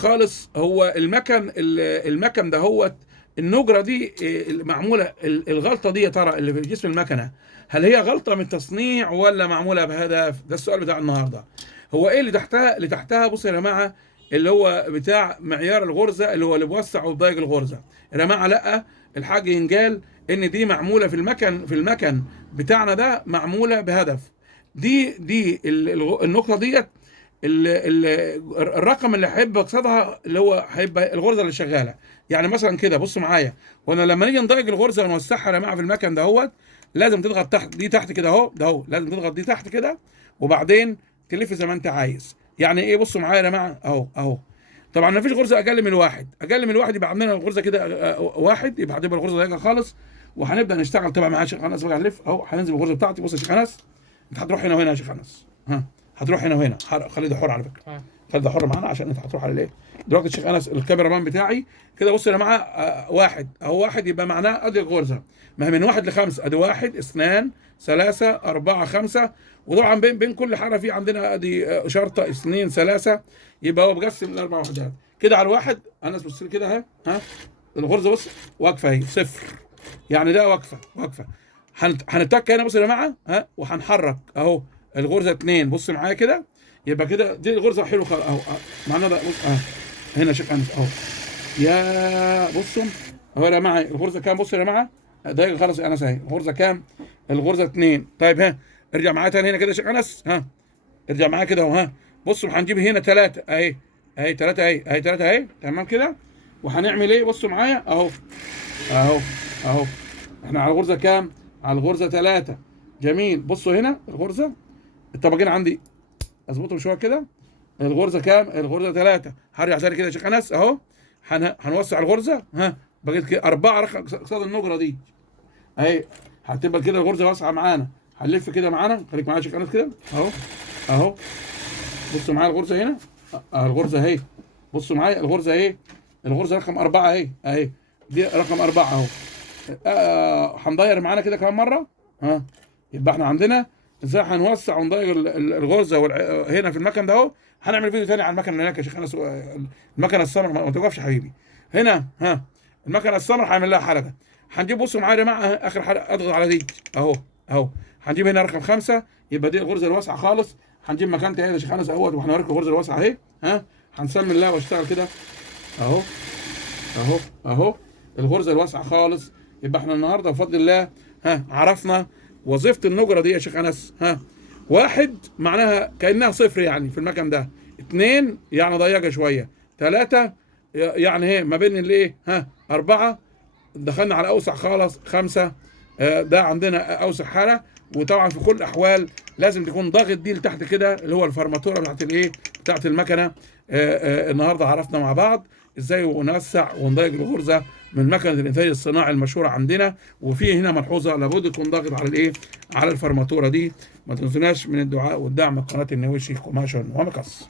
خالص هو المكن ده هو النجرة دي معمولة الغلطة دي يا ترى اللي في جسم المكنة، هل هي غلطة من التصنيع ولا معمولة بهدف؟ ده السؤال بتاع النهارده. هو ايه اللي تحتها بصوا يا جماعة، اللي هو بتاع معيار الغرزة اللي هو اللي بيوسع ويضيق الغرزة يا جماعة. لا، الحاج ينجال ان دي معمولة في المكن بتاعنا ده، معمولة بهدف. النقطة ديت الرقم اللي هيبقى قصادها اللي هو هيبقى الغرزه اللي شغاله. يعني مثلا كده بصوا معايا، وانا لما نيجي نضيق الغرزه ونوسعها يا جماعه في المكن دهوت، لازم تضغط تحت دي تحت كده اهو، ده اهو لازم تضغط دي تحت كده، وبعدين تلف زي ما انت عايز. يعني ايه؟ بصوا معايا يا جماعه اهو اهو. طبعا ما فيش غرزه اقل من الواحد، اقل من الواحد يبقى عندنا الغرزه كده واحد، يبقى هتبقى الغرزه ضيقه خالص. وهنبدا نشتغل طبعا مع شيخ انس بقى. نلف اهو، هننزل بالغرزه بتاعتي. بص يا شيخ انس، انت هتروح هنا وهنا يا شيخ انس، ها هتروح هنا وهنا. خلي ده حر على فكره، خلي ده حر معانا عشان انت هتروح على الايه دلوقتي. الشيخ انس الكاميرا مان بتاعي كده. بص يا جماعه واحد اهو، واحد يبقى معناه ادي الغرزه، ما هي من واحد لخمسه، ادي واحد اثنان ثلاثه اربعه خمسه. وطبعا بين كل حاجه في عندنا ادي شرطه اثنين ثلاثه، يبقى هو مقسم الاربع وحدات كده على الواحد. انس بص لي كده اهي، ها الغرزه بص واقفه اهي صفر، يعني ده واقفه. هنتك هنا بص يا جماعه، ها وهنحرك اهو الغرزه اتنين. بص معايا كده، يبقى كده دي الغرزه حلوه خالص اهو. معانا ده بص هنا شيخ انس اهو. يا بصوا اهو يا جماعه الغرزه كام؟ بصوا يا جماعه دقيقه خلاص يا انس اهي. الغرزه كام؟ الغرزه اتنين. طيب ها ارجع معايا تاني هنا كده يا شيخ انس، ها ارجع معايا كده اهو. ها بصوا هنجيب هنا ثلاثه اهي، اهي ثلاثه اهي ثلاثه اهي تمام كده. وهنعمل ايه؟ بصوا معايا اهو اهو. احنا على الغرزه كام؟ على الغرزه ثلاثه. جميل. بصوا هنا الغرزه الطبقين عندي اظبطهم شويه كده. الغرزه كام؟ الغرزه ثلاثه. هرجع تاني كده يا شيخ انس اهو. هنوسع الغرزه، ها بقيت كده اربعه رقم قصاد النجره دي اهي. هتبقى كده الغرزه واسعه معانا. هنلف كده معانا، خليك معايا يا شيخ انس كده اهو. بصوا معايا الغرزه هنا الغرزه اهي. بصوا معايا الغرزه اهي، الغرزه رقم اربعه اهي دي رقم اربعه اهو. هنضير معانا كده كمان مره، ها يبقى احنا عندنا ازاي هنوسع ونضيق الغرزه هنا في المكن ده اهو. هنعمل فيديو تاني على المكن هناك يا شيخ انس. المكنه السمراء ما توقفش يا حبيبي هنا، ها المكنه السمراء هعمل لها حلقه. هنجيب بصوا معايا يا جماعه اخر حلقه، اضغط على دي اهو. هنجيب هنا رقم خمسه، يبقى دي الغرزه الواسعه خالص. هنجيب مكان تاني يا شيخ انس اهوت، وهنوريك الغرزه الواسعه اهي. ها هنسمي الله واشتغل كده اهو الغرزه الواسعه خالص. يبقى احنا النهارده بفضل الله عرفنا وظيفه النجره دي يا شيخ انس. واحد معناها كانها صفر يعني في المكان ده، اثنين يعني ضيقه شويه، ثلاثه يعني ايه ما بين الايه، اربعه دخلنا على اوسع خالص، خمسه ده عندنا اوسع حاله. وطبعا في كل الاحوال لازم تكون ضاغط دي لتحت كده اللي هو الفرماتوره بتاعت الايه بتاعت المكنه. النهارده عرفنا مع بعض ازاي نوسع ونضيق الغرزه من مكنه الانتاج الصناعي المشهوره عندنا. وفي هنا ملحوظه لابد تكون ضاغط على الايه على الفرماتوره دي. ما تنسوناش من الدعاء والدعم قناه النووي شيخ قماشا ومقص.